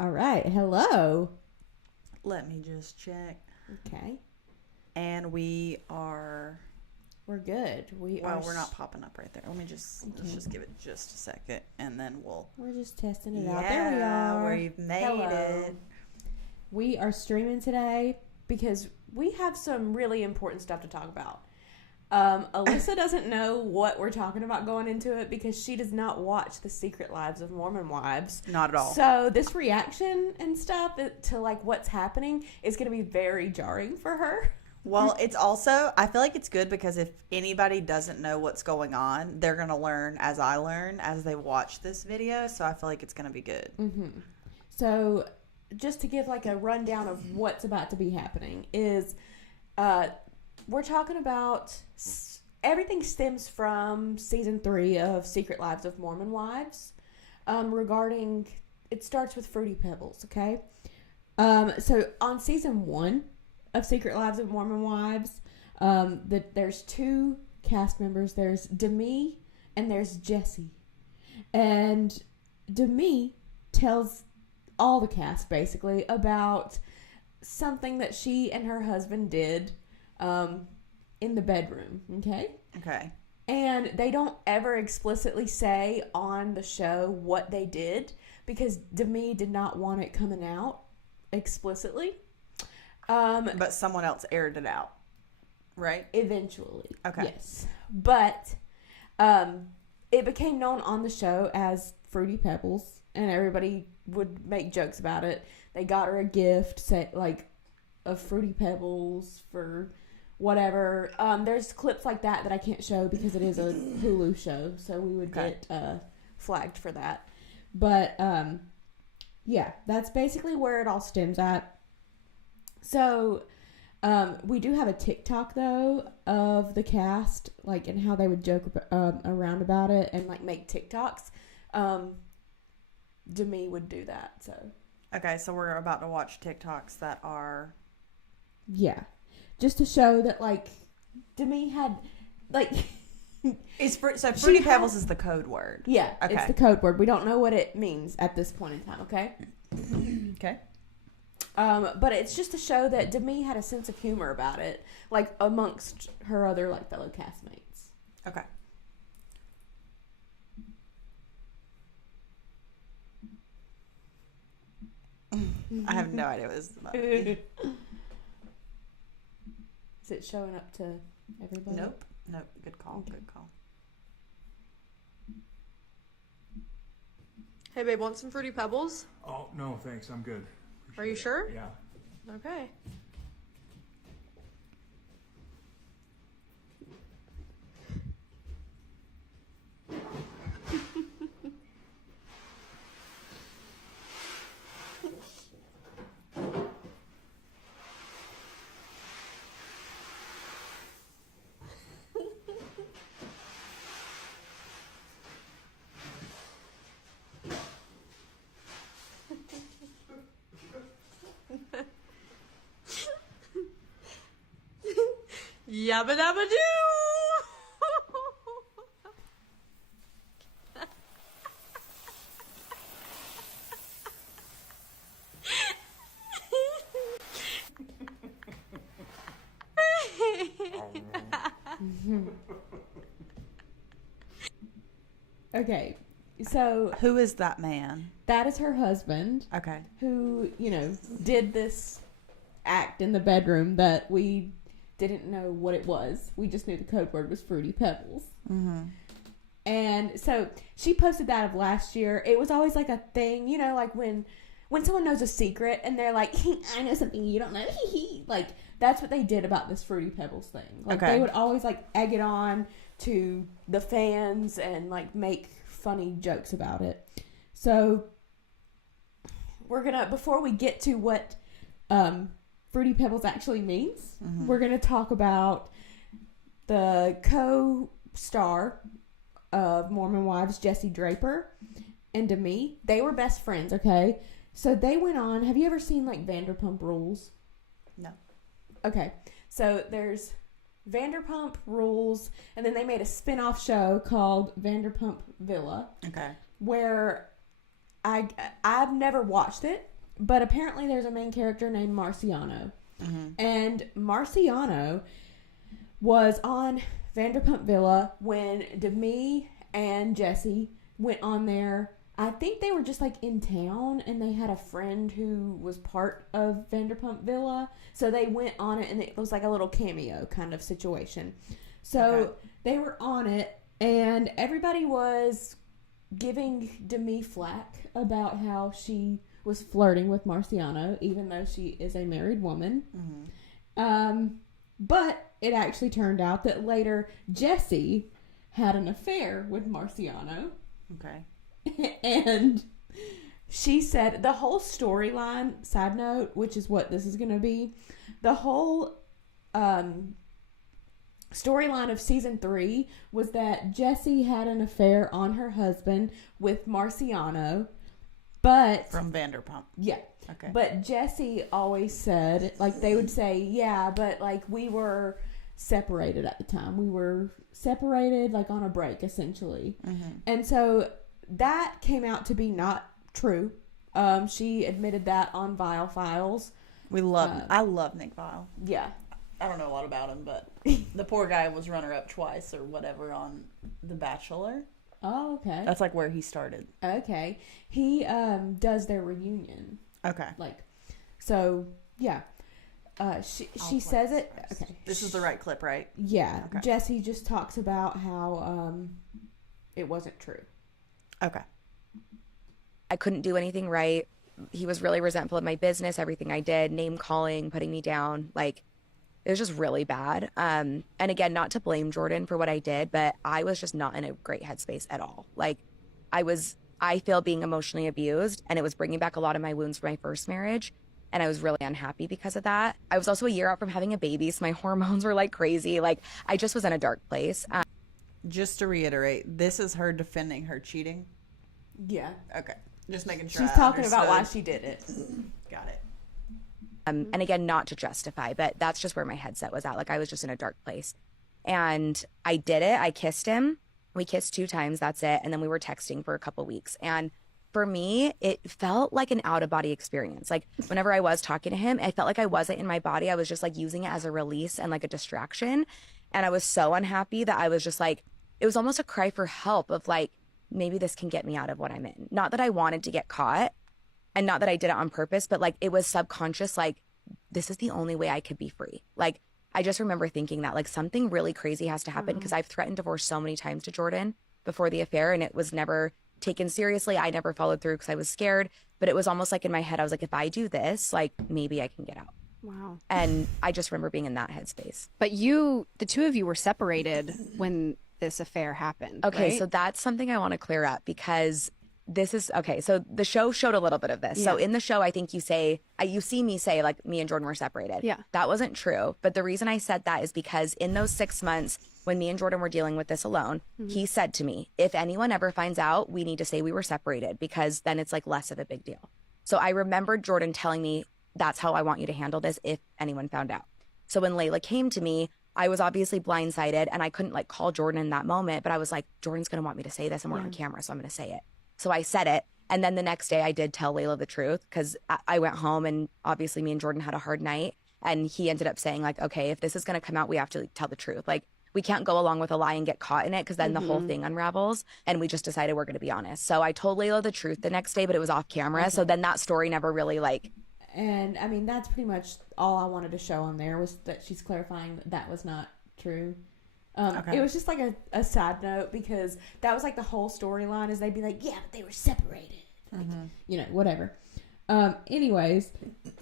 All right. Hello. Let me just check. Okay. And we're good. we're not popping up right there. Let's just give it just a second, and then we're just testing it out. There we are. We've made it. We are streaming today because we have some really important stuff to talk about. Alyssa doesn't know what we're talking about going into it because she does not watch The Secret Lives of Mormon Wives. Not at all. So this reaction and stuff to like what's happening is going to be very jarring for her. Well, it's also, I feel like it's good because if anybody doesn't know what's going on, they're going to learn as I learn as they watch this video. So I feel like it's going to be good. Mm-hmm. So just to give like a rundown of what's about to be happening is we're talking about everything stems from season 3 of Secret Lives of Mormon Wives regarding, it starts with Fruity Pebbles, okay? So on season 1 of Secret Lives of Mormon Wives, there's 2 cast members. There's Demi and there's Jesse. And Demi tells all the cast basically about something that she and her husband did in the bedroom, okay? Okay. And they don't ever explicitly say on the show what they did because Demi did not want it coming out explicitly. But someone else aired it out, right? Eventually. Okay. Yes. But it became known on the show as Fruity Pebbles, and everybody would make jokes about it. They got her a gift, of Fruity Pebbles for whatever. There's clips like that I can't show because it is a Hulu show, so we would get flagged for that. But yeah, that's basically where it all stems at. So we do have a TikTok though of the cast, like, and how they would joke around about it and like make TikToks. Demi would do that. So okay, so we're about to watch TikToks that are just to show that like Demi had like so Fruity Pebbles is the code word. Yeah, okay. It's the code word. We don't know what it means at this point in time. Okay. Okay. But it's just to show that Demi had a sense of humor about it, like amongst her other like fellow castmates. Okay. I have no idea what this is about. Is it showing up to everybody? Nope. Good call. Okay. Good call. Hey, babe, want some Fruity Pebbles? Oh, no, thanks. I'm good. Are you sure? Yeah. Okay. Yabba dabba doo! Okay, so Who is that man? that is her husband. Okay. Who, did this act in the bedroom that we didn't know what it was. We just knew the code word was Fruity Pebbles. Mm-hmm. And so she posted that of last year. It was always like a thing, like when someone knows a secret and they're like, I know something you don't know. Like, that's what they did about this Fruity Pebbles thing. Like, they would always like egg it on to the fans and like make funny jokes about it. So we're gonna, before we get to what Fruity Pebbles actually means, we're gonna talk about the co-star of Mormon Wives, Jesse Draper and Demi. They were best friends, okay? So they went on, have you ever seen like Vanderpump Rules? No. Okay, so there's Vanderpump Rules, and then they made a spin-off show called Vanderpump Villa. Okay. Where I've never watched it, but apparently there's a main character named Marciano. And Marciano was on Vanderpump Villa when Demi and Jesse went on there. I think they were just like in town and they had a friend who was part of Vanderpump Villa. So they went on it and it was like a little cameo kind of situation. So they were on it and everybody was giving Demi flack about how she was flirting with Marciano, even though she is a married woman. But it actually turned out that later Jesse had an affair with Marciano. Okay. And she said the whole storyline, side note, which is what this is going to be, the whole storyline of season 3 was that Jessie had an affair on her husband with Marciano, but From Vanderpump. yeah. Okay. But Jessie always said, like, they would say, yeah, but, like, we were separated at the time. We were separated, like, on a break, essentially. And so that came out to be not true. She admitted that on Vile Files. I love Nick Vile. Yeah. I don't know a lot about him, but the poor guy was runner-up twice or whatever on The Bachelor. Oh, okay. That's like where he started. Okay. He does their reunion. Okay. Like, so, yeah. She says it. Okay. This is the right clip, right? Yeah. Okay. Jessie just talks about how it wasn't true. Okay. I couldn't do anything right. He was really resentful of my business, everything I did, name calling, putting me down. Like, it was just really bad. And again, not to blame Jordan for what I did, but I was just not in a great headspace at all. Like, I feel being emotionally abused, and it was bringing back a lot of my wounds from my first marriage. And I was really unhappy because of that. I was also a year out from having a baby, so my hormones were like crazy. Like, I just was in a dark place. Just to reiterate, this is her defending her cheating. Yeah. Okay. Just making sure. She's I talking about why understood. she did it. Got it. And again, not to justify, but that's just where my headset was at. Like, I was just in a dark place. And I did it. I kissed him. We kissed 2 times. That's it. And then we were texting for a couple weeks. And for me, it felt like an out-of-body experience. Like, whenever I was talking to him, I felt like I wasn't in my body. I was just, like, using it as a release and, like, a distraction. And I was so unhappy that I was just, like, it was almost a cry for help of, like, maybe this can get me out of what I'm in. Not that I wanted to get caught and not that I did it on purpose, but, like, it was subconscious, like, this is the only way I could be free. Like, I just remember thinking that, like, something really crazy has to happen because I've threatened divorce so many times to Jordan before the affair, and it was never taken seriously. I never followed through because I was scared, but it was almost like in my head, I was like, if I do this, like, maybe I can get out. Wow. And I just remember being in that headspace. But the 2 of you were separated when this affair happened. Okay, right? so that's something I want to clear up because this is okay. So the show showed a little bit of this. So Yeah. in the show, I think you see me say, like, me and Jordan were separated. Yeah. That wasn't true. But the reason I said that is because in those 6 months when me and Jordan were dealing with this alone, he said to me, if anyone ever finds out, we need to say we were separated because then it's like less of a big deal. So I remembered Jordan telling me, that's how I want you to handle this if anyone found out. So when Layla came to me, I was obviously blindsided and I couldn't, like, call Jordan in that moment, but I was like, Jordan's going to want me to say this and we're on camera, so I'm going to say it. So I said it. And then the next day I did tell Layla the truth because I went home and obviously me and Jordan had a hard night. And he ended up saying, like, okay, if this is going to come out, we have to tell the truth. Like, we can't go along with a lie and get caught in it because then the whole thing unravels. And we just decided we're going to be honest. So I told Layla the truth the next day, but it was off camera. Okay. So then that story never really, like. And I mean, that's pretty much all I wanted to show on there was that she's clarifying that that was not true. It was just like a side note because that was like the whole storyline is they'd be like, yeah, but they were separated. Like, you know, whatever. Anyways,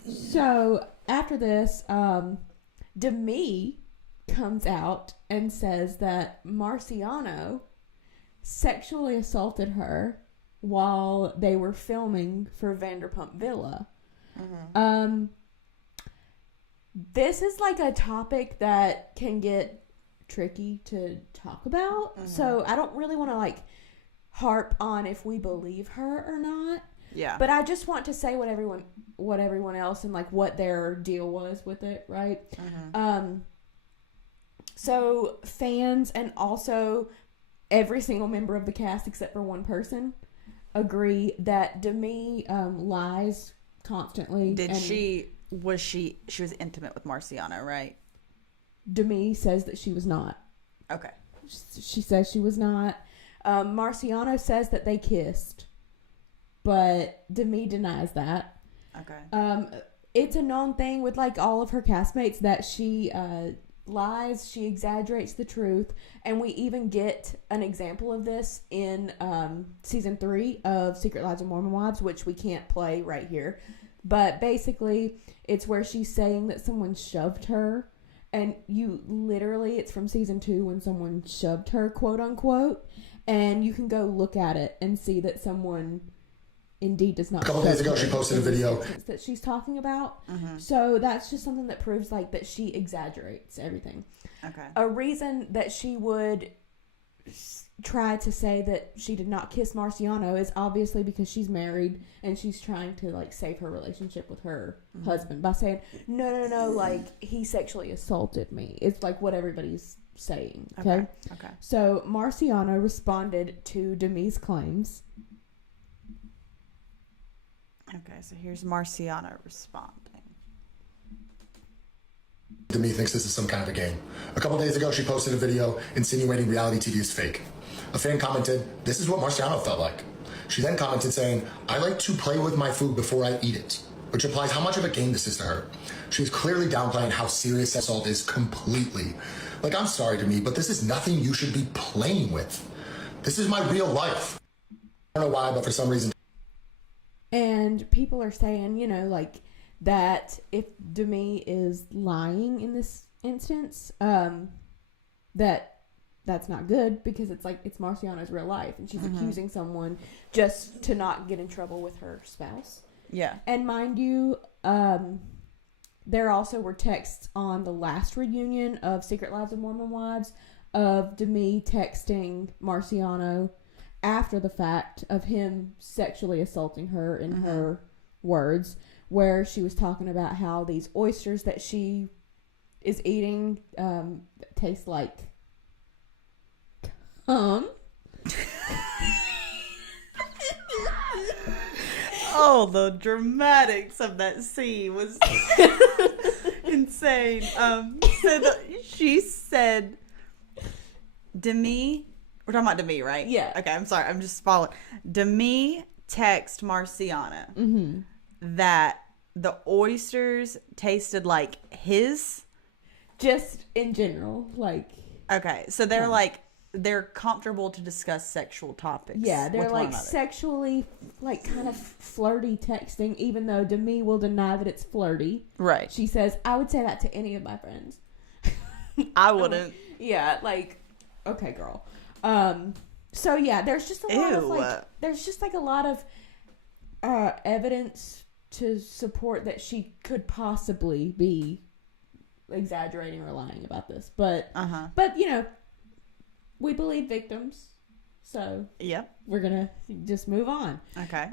so after this, Demi comes out and says that Marciano sexually assaulted her while they were filming for Vanderpump Villa. This is like a topic that can get tricky to talk about. So I don't really want to like harp on if we believe her or not. Yeah. But I just want to say what everyone else and like what their deal was with it, right? So fans and also every single member of the cast except for one person agree that Demi lies constantly. Did and she was intimate with Marciano, right? Demi says that she was not. Okay. She says she was not. Marciano says that they kissed, but Demi denies that. Okay. It's a known thing with like all of her castmates that she lies, she exaggerates the truth, and we even get an example of this in season 3 of Secret Lives of Mormon Wives, which we can't play right here. But basically, it's where she's saying that someone shoved her, and it's from season 2 when someone shoved her, quote unquote, and you can go look at it and see that someone indeed does not. A couple days ago, she posted a video that she's talking about. Mm-hmm. So that's just something that proves like that she exaggerates everything. Okay. A reason that she would try to say that she did not kiss Marciano is obviously because she's married and she's trying to like save her relationship with her husband by saying no, like he sexually assaulted me. It's like what everybody's saying. Okay. So Marciano responded to Demi's claims. Okay, so here's Marciano responding. Demi thinks this is some kind of a game. A couple days ago, she posted a video insinuating reality TV is fake. A fan commented, "This is what Marciano felt like." She then commented saying, "I like to play with my food before I eat it," which implies how much of a game this is to her. She was clearly downplaying how serious assault is completely. Like, I'm sorry, Demi, but this is nothing you should be playing with. This is my real life. I don't know why, but for some reason. And people are saying, like that if Demi is lying in this instance, that's not good because it's like it's Marciano's real life and she's accusing someone just to not get in trouble with her spouse. Yeah. And mind you, there also were texts on the last reunion of Secret Lives of Mormon Wives of Demi texting Marciano after the fact of him sexually assaulting her in her words, where she was talking about how these oysters that she is eating taste like cum. Oh, the dramatics of that scene was insane. She said, Demi, we're talking about Demi, right? Yeah. Okay, I'm sorry. I'm just following. Demi text Marciano that the oysters tasted like his. Just in general, like. Okay, so they're comfortable to discuss sexual topics. Yeah, they're with one like another. sexually, like kind of flirty texting, even though Demi will deny that it's flirty. Right. She says, I would say that to any of my friends. I wouldn't. Yeah, like, okay, girl. So yeah, there's just a lot of like, there's just like a lot of evidence to support that she could possibly be exaggerating or lying about this, but we believe victims, so Yep. we're gonna just move on. Okay.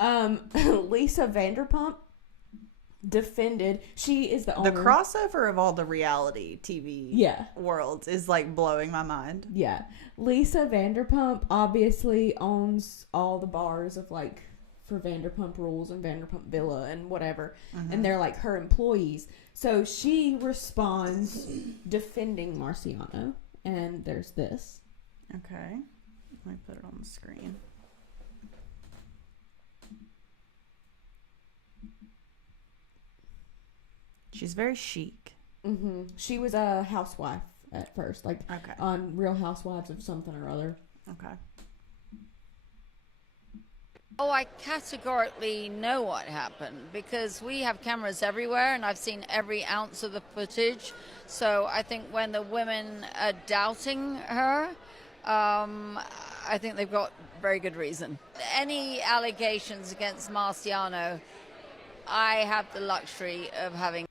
Lisa Vanderpump defended. She is the owner. The crossover of all the reality TV worlds is like blowing my mind. Yeah. Lisa Vanderpump obviously owns all the bars of like for Vanderpump Rules and Vanderpump Villa and whatever. And they're like her employees. So she responds defending Marciano. And there's this. Okay. Let me put it on the screen. She's very chic. She was a housewife at first, like on Real Housewives of something or other. Okay. Oh, I categorically know what happened because we have cameras everywhere and I've seen every ounce of the footage. So I think when the women are doubting her, I think they've got very good reason. Any allegations against Marciano, I have the luxury of having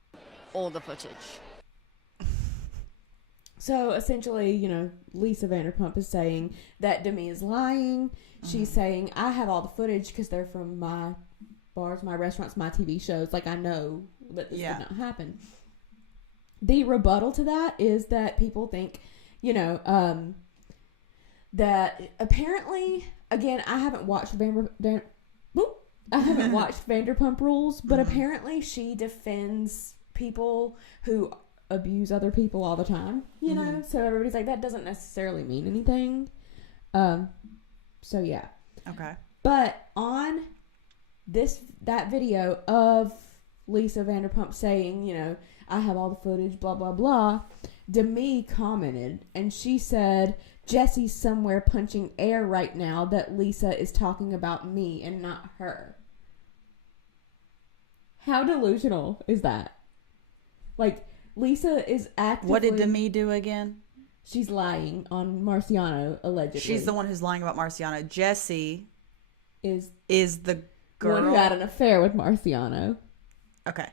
all the footage. So essentially, Lisa Vanderpump is saying that Demi is lying. She's saying, I have all the footage because they're from my bars, my restaurants, my TV shows. Like, I know that this did not happen. The rebuttal to that is that people think, that apparently, again, I haven't watched I haven't watched Vanderpump Rules, but apparently she defends people who abuse other people all the time, you know? So everybody's like, that doesn't necessarily mean anything. So yeah. Okay. But on that video of Lisa Vanderpump saying, you know, I have all the footage, blah, blah, blah, Demi commented, and she said, Jesse's somewhere punching air right now that Lisa is talking about me and not her. How delusional is that? Like, Lisa is actively... What did Demi do again? She's lying on Marciano, allegedly. She's the one who's lying about Marciano. Jessie is the girl one who had an affair with Marciano. Okay.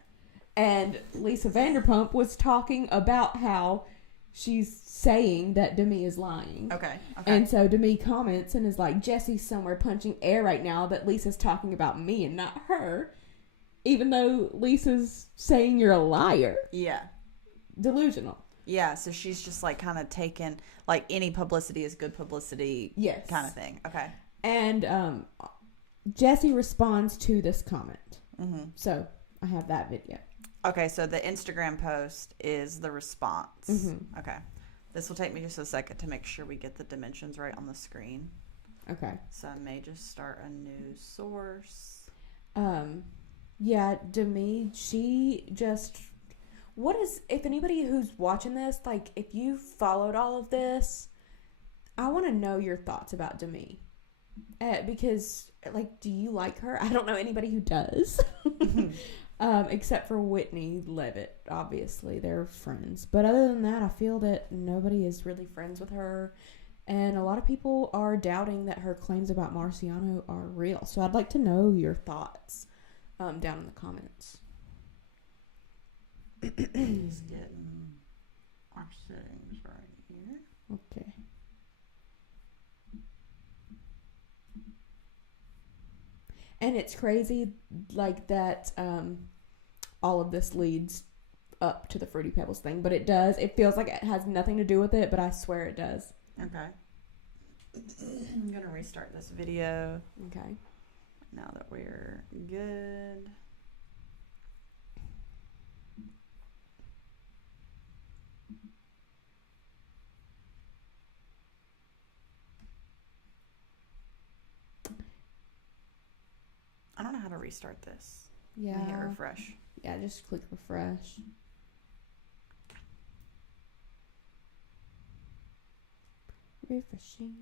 And Lisa Vanderpump was talking about how she's saying that Demi is lying. Okay. And so Demi comments and is like, Jesse's somewhere punching air right now that Lisa's talking about me and not her. Even though Lisa's saying you're a liar. Yeah. Delusional. Yeah, so she's just like kind of taken, like any publicity is good publicity Yes. kind of thing. Okay. And Jesse responds to this comment. Mm-hmm. So I have that video. Okay, so the Instagram post is the response. Mm-hmm. Okay. This will take me just a second to make sure we get the dimensions right on the screen. Okay. So I may just start a new source. Yeah, Demi, she just... What is... If anybody who's watching this, like, if you followed all of this, I want to know your thoughts about Demi. Because, like, do you like her? I don't know anybody who does. Except for Whitney Levitt, obviously. They're friends. But other than that, I feel that nobody is really friends with her. And a lot of people are doubting that her claims about Marciano are real. So I'd like to know your thoughts down in the comments. Just getting our settings right here. Okay. And it's crazy, like, that all of this leads up to the Fruity Pebbles thing. But it does. It feels like it has nothing to do with it, but I swear it does. Okay. I'm going to restart this video. Okay. Now that we're good. I don't know how to restart this. Yeah. I hit refresh. Yeah, just click refresh. Refreshing.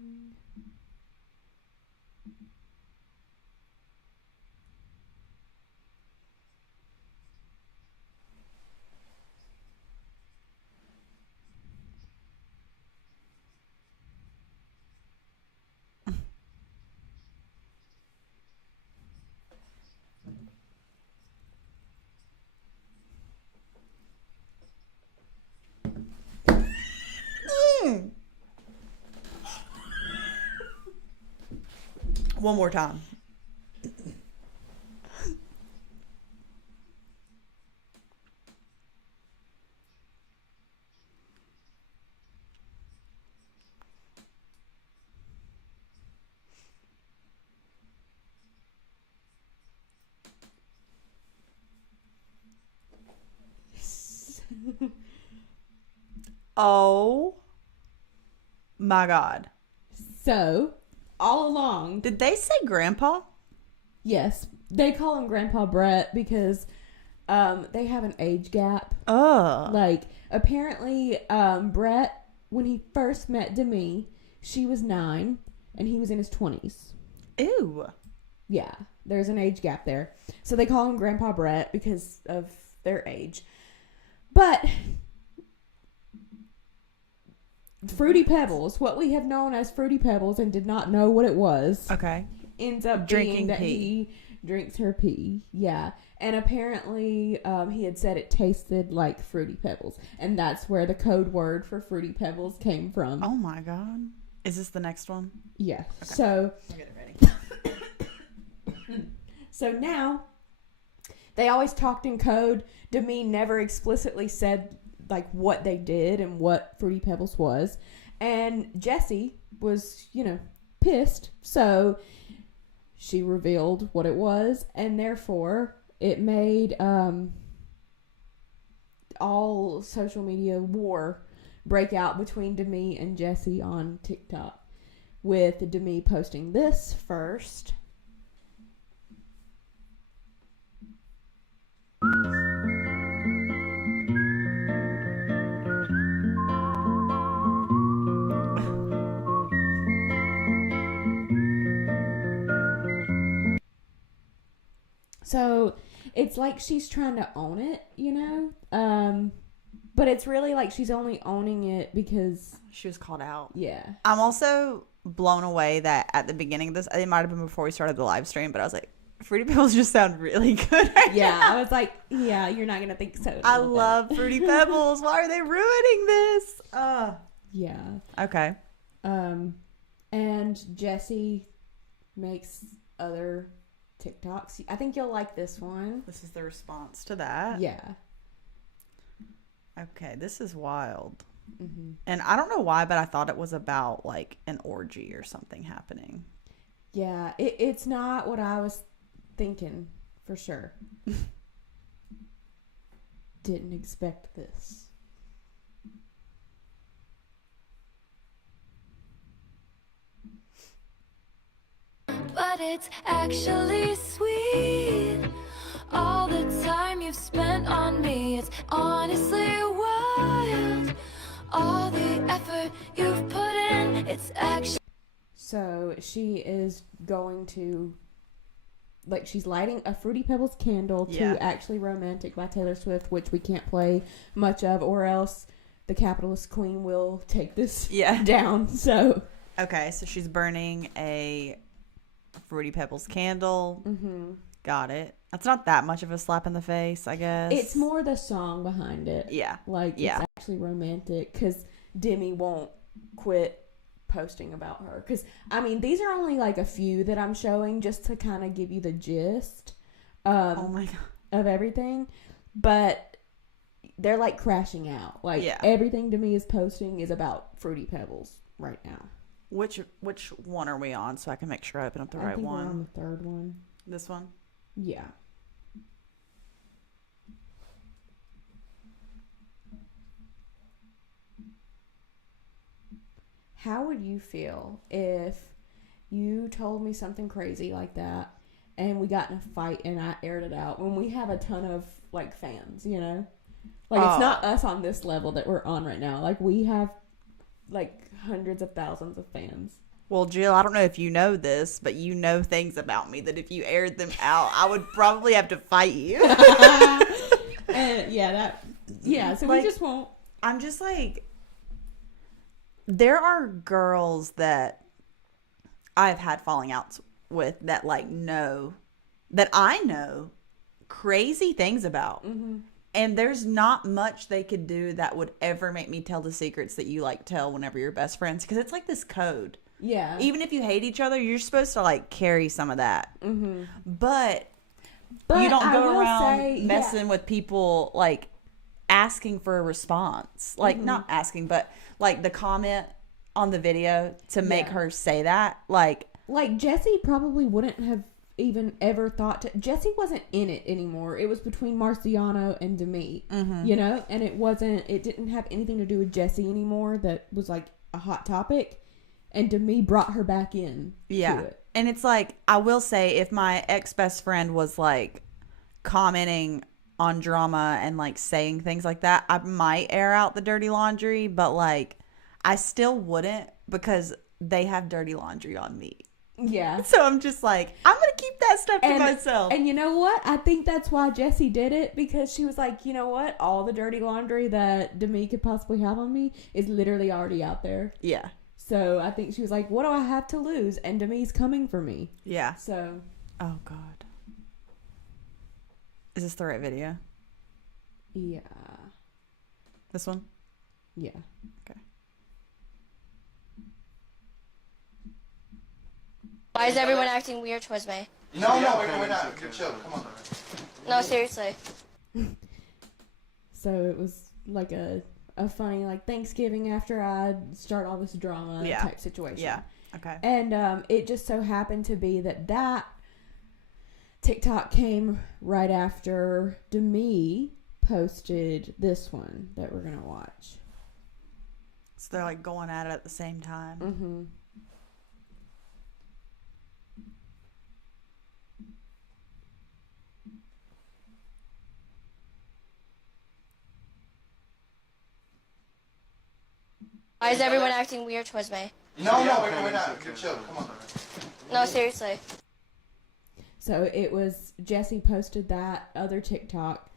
One more time. Oh my God. So, all along, Did they say grandpa? yes, they call him Grandpa Brett because they have an age gap. Oh. Like, apparently, Brett, when he first met Demi, she was 9 and he was in his 20s. Ew. Yeah, there's an age gap there. So they call him Grandpa Brett because of their age. But Fruity Pebbles, what we have known as Fruity Pebbles and did not know what it was, Okay. ends up Drinking being that pee. he drinks her pee. Yeah. And apparently he had said it tasted like Fruity Pebbles. And that's where the code word for Fruity Pebbles came from. Oh my God. Is this the next one? Yeah. Okay. So I'll get it ready. So now, they always talked in code. Demi never explicitly said, like, what they did and what Fruity Pebbles was. And Jessie was, pissed. So she revealed what it was, and therefore it made all social media war break out between Demi and Jesse on TikTok, with Demi posting this first. So it's like she's trying to own it, you know? But it's really like she's only owning it because She was called out. yeah. I'm also blown away that at the beginning of this, it might have been before we started the live stream, but I was like, Fruity Pebbles just sound really good right Yeah, now. I was like, yeah, you're not gonna think so. in a I little bit. love Fruity Pebbles. Why are they ruining this? Yeah. Okay. And Jesse makes other TikToks. I think you'll like this one. This is the response to that. Yeah. Okay, this is wild. Mm-hmm. And I don't know why, but I thought it was about like an orgy or something happening. Yeah, it's not what I was thinking, for sure. Didn't expect this. But it's actually sweet. All the time you've spent on me, it's honestly wild. All the effort you've put in, it's actually. So she is going to, like, she's lighting a Fruity Pebbles candle to Yeah. Actually Romantic by Taylor Swift, which we can't play much of, or else the capitalist queen will take this down. So Okay, so she's burning a Fruity Pebbles candle. mm-hmm. Got it. That's not that much of a slap in the face, I guess. It's more the song behind it. Yeah. Like, Yeah. it's Actually Romantic, because Demi won't quit posting about her. Because, I mean, these are only like a few that I'm showing just to kind of give you the gist Oh my God. of everything. But they're like crashing out. Like, Yeah. everything Demi is posting is about Fruity Pebbles right now. Which one are we on so I can make sure I open up the I right think we're on one? the third one. This one? Yeah. How would you feel if you told me something crazy like that and we got in a fight and I aired it out when we have a ton of like fans, you know? Like, it's not us on this level that we're on right now. Like, we have like hundreds of thousands of fans. Well, Jill, I don't know if you know this, but you know things about me that if you aired them out, I would probably have to fight you. And so Like, we just won't. I'm just like, there are girls that I've had falling outs with that like that I know crazy things about. Mm-hmm. And there's not much they could do that would ever make me tell the secrets that you like tell whenever you're best friends. Because it's like this code. Yeah. Even if you hate each other, you're supposed to like carry some of that. Mm-hmm. But But you don't I go will around say, messing with people like asking for a response. Like not asking, but like the comment on the video to make her say that. Like Jessie probably wouldn't have even ever thought to. Jessie wasn't in it anymore. It was between Marciano and Demi, you know, and it didn't have anything to do with Jessie anymore. That was like a hot topic, and Demi brought her back in. yeah. to it. And it's like, I will say, if my ex-best friend was like commenting on drama and like saying things like that, I might air out the dirty laundry, but like I still wouldn't, because they have dirty laundry on me. Yeah. So I'm just like, I'm gonna keep that stuff to myself. And you know what? I think that's why Jessie did it, because she was like, you know what? All the dirty laundry that Demi could possibly have on me is literally already out there. Yeah. So I think she was like, what do I have to lose? And Demi's coming for me. Yeah. So. Oh God. Is this the right video? Yeah. This one? Yeah. Okay. Why is everyone acting weird towards me? No, we're not. You're chill. Come on. No, seriously. So it was like a funny like Thanksgiving after I start all this drama Yeah. type situation. Yeah. Okay. And it just so happened to be that TikTok came right after Demi posted this one that we're gonna watch. So they're like going at it at the same time. Mm-hmm. Why is everyone acting weird towards me? No, we're not. You're chill. Come on. No, seriously. So it was Jesse posted that other TikTok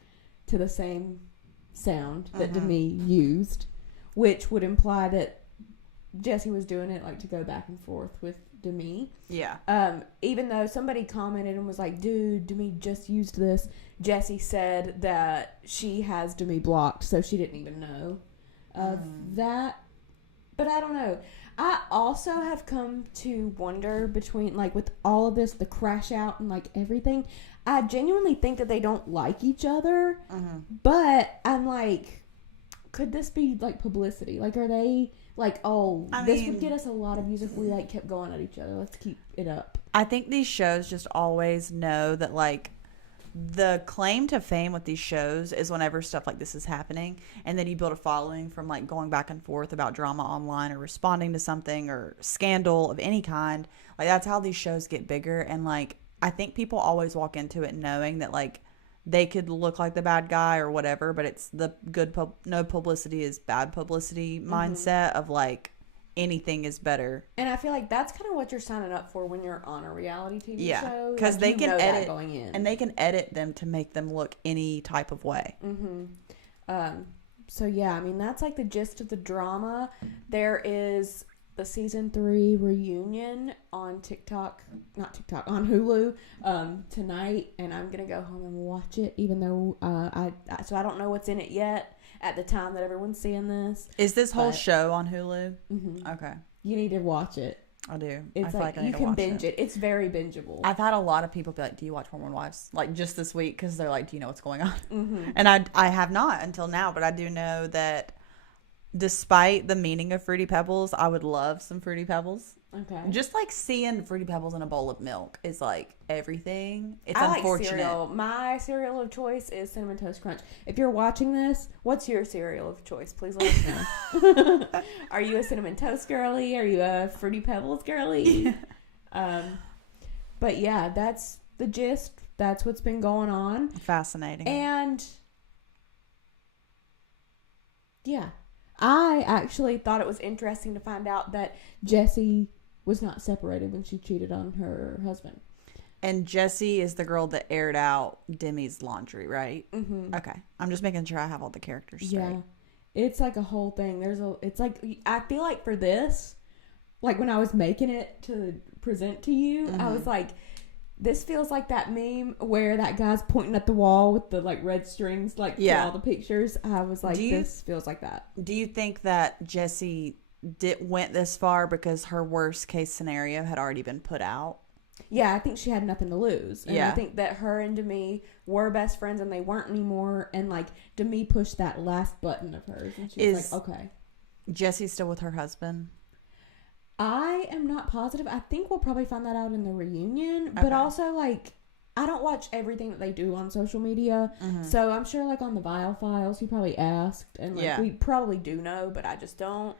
to the same sound that Demi used, which would imply that Jesse was doing it like to go back and forth with Demi. Yeah. Even though somebody commented and was like, dude, Demi just used this. Jesse said that she has Demi blocked, so she didn't even know of that. But I don't know. I also have come to wonder between, like, with all of this, the crash out and, like, everything, I genuinely think that they don't like each other. But I'm like, could this be, like, publicity? Like, are they, like, this would get us a lot of views if we, like, kept going at each other. Let's keep it up. I think these shows just always know that, like, the claim to fame with these shows is whenever stuff like this is happening, and then you build a following from like going back and forth about drama online or responding to something or scandal of any kind. Like, that's how these shows get bigger. And like, I think people always walk into it knowing that like they could look like the bad guy or whatever, but it's the no publicity is bad publicity mindset of like anything is better. And I feel like that's kind of what you're signing up for when you're on a reality TV show. Yeah, because like, they can edit going in. and they can edit them to make them look any type of way. So yeah, I mean, that's like the gist of the drama. There is the season 3 reunion on on Hulu tonight, and I'm gonna go home and watch it, even though I don't know what's in it yet at the time that everyone's seeing this. Is this whole show on Hulu? Okay. You need to watch it. I do. It's I feel like I need you to can watch binge it. It's very bingeable. I've had a lot of people be like, do you watch Mormon Wives? Like, just this week, because they're like, do you know what's going on? And I have not until now, but I do know that despite the meaning of Fruity Pebbles, I would love some Fruity Pebbles. Okay. Just like seeing Fruity Pebbles in a bowl of milk is like everything. It's I unfortunate. like cereal. My cereal of choice is Cinnamon Toast Crunch. If you're watching this, what's your cereal of choice? Please let us know. Are you a Cinnamon Toast girly? Are you a Fruity Pebbles girly? But yeah, that's the gist. That's what's been going on. Fascinating. And yeah, I actually thought it was interesting to find out that Jessie was not separated when she cheated on her husband. And Jessie is the girl that aired out Demi's laundry, right? Okay. I'm just making sure I have all the characters straight. Yeah. It's like a whole thing. It's like, I feel like for this, like when I was making it to present to you, I was like, this feels like that meme where that guy's pointing at the wall with the like red strings, like to all the pictures. I was like, this feels like that. Do you think that Jessie went this far because her worst case scenario had already been put out? Yeah, I think she had nothing to lose. And I think that her and Demi were best friends and they weren't anymore. And like Demi pushed that last button of hers. And she was like, okay. Jessie still with her husband? I am not positive. I think we'll probably find that out in the reunion. But also, like, I don't watch everything that they do on social media. So I'm sure, like, on the Vile Files, he probably asked. And, like, we probably do know, but I just don't.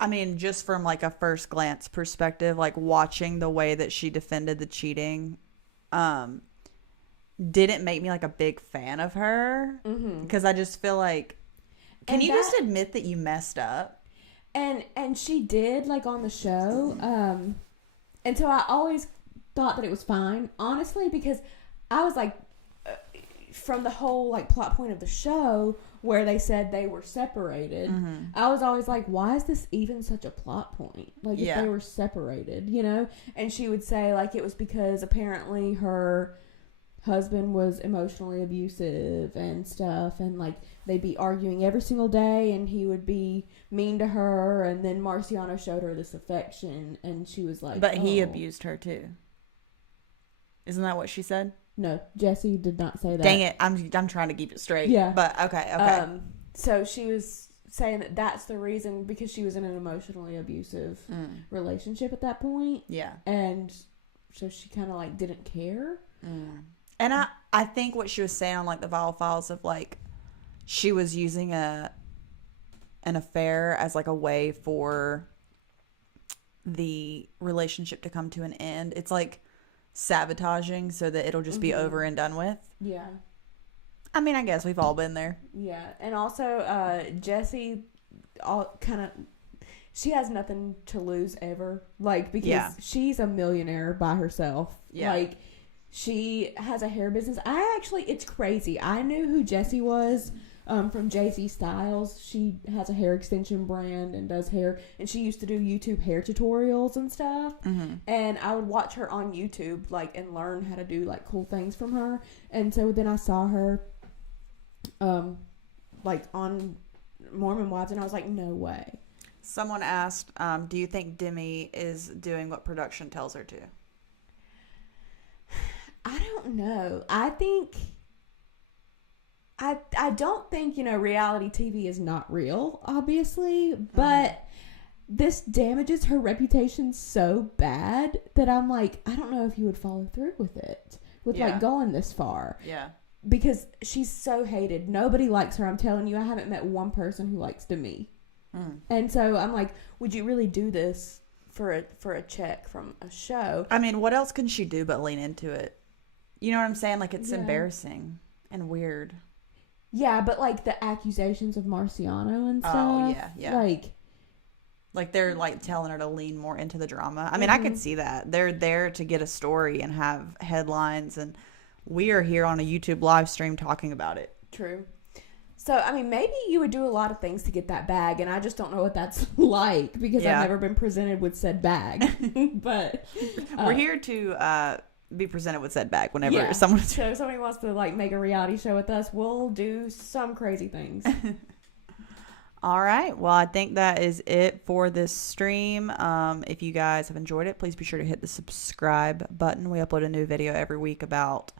I mean, just from, like, a first glance perspective, like, watching the way that she defended the cheating, didn't make me, like, a big fan of her. Because I just feel like, can you just admit that you messed up? And she did, like, on the show. And so I always thought that it was fine, honestly, because I was like, from the whole, like, plot point of the show where they said they were separated, I was always like, why is this even such a plot point? Like, if they were separated, you know? And she would say, like, it was because apparently her husband was emotionally abusive and stuff, and like they'd be arguing every single day and he would be mean to her, and then Marciano showed her this affection and she was like, but he abused her too. Isn't that what she said? No, Jessie did not say that. Dang it, I'm trying to keep it straight. Yeah, but okay. So she was saying that that's the reason, because she was in an emotionally abusive relationship at that point. Yeah. And so she kind of like didn't care. And I think what she was saying on like the Vial Files of like she was using an affair as like a way for the relationship to come to an end. It's like sabotaging so that it'll just be over and done with. Yeah. I mean, I guess we've all been there. Yeah. And also Jessie she has nothing to lose ever. Like, because she's a millionaire by herself. Yeah. Like, she has a hair business. It's crazy. I knew who Jessie was from Jay-Z Styles. She has a hair extension brand and does hair. And she used to do YouTube hair tutorials and stuff. And I would watch her on YouTube, like, and learn how to do, like, cool things from her. And so then I saw her, like, on Mormon Wives, and I was like, no way. Someone asked, do you think Demi is doing what production tells her to? I don't know. I think I don't think, reality TV is not real, obviously, but this damages her reputation so bad that I'm like, I don't know if you would follow through with it, like going this far. Yeah. Because she's so hated. Nobody likes her. I'm telling you, I haven't met one person who likes Demi. And so I'm like, would you really do this for a check from a show? I mean, what else can she do but lean into it? You know what I'm saying? Like, it's embarrassing and weird. Yeah, but like the accusations of Marciano and stuff. Oh, yeah. Like they're like telling her to lean more into the drama. I mean, I could see that. They're there to get a story and have headlines, and we are here on a YouTube live stream talking about it. True. So, I mean, maybe you would do a lot of things to get that bag, and I just don't know what that's like because I've never been presented with said bag. But we're here to be presented with said bag whenever someone. So if somebody wants to like make a reality show with us, we'll do some crazy things. All right. Well, I think that is it for this stream. If you guys have enjoyed it, please be sure to hit the subscribe button. We upload a new video every week about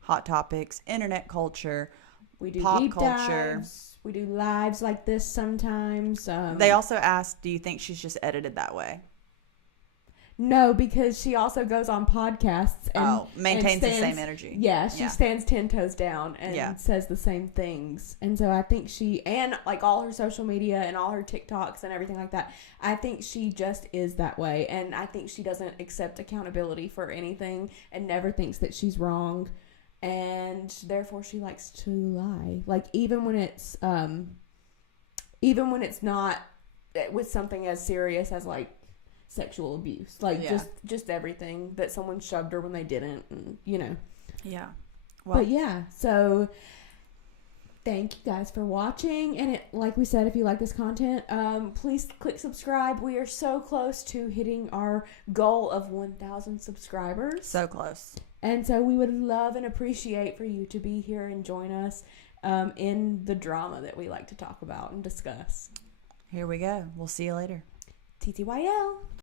hot topics, internet culture, we do pop deep culture. Dives. We do lives like this sometimes. They also asked, do you think she's just edited that way? No, because she also goes on podcasts and maintains the same energy. Yeah, she stands 10 toes down and says the same things. And so I think and like all her social media and all her TikToks and everything like that, I think she just is that way. And I think she doesn't accept accountability for anything and never thinks that she's wrong. And therefore she likes to lie. Like even when it's not with something as serious as like sexual abuse, like just everything that someone shoved her when they didn't, and well, but so thank you guys for watching, and like we said, if you like this content, please click subscribe. We are so close to hitting our goal of 1,000 subscribers, so close, and so we would love and appreciate for you to be here and join us in the drama that we like to talk about and discuss. Here we go. We'll see you later. TTYL.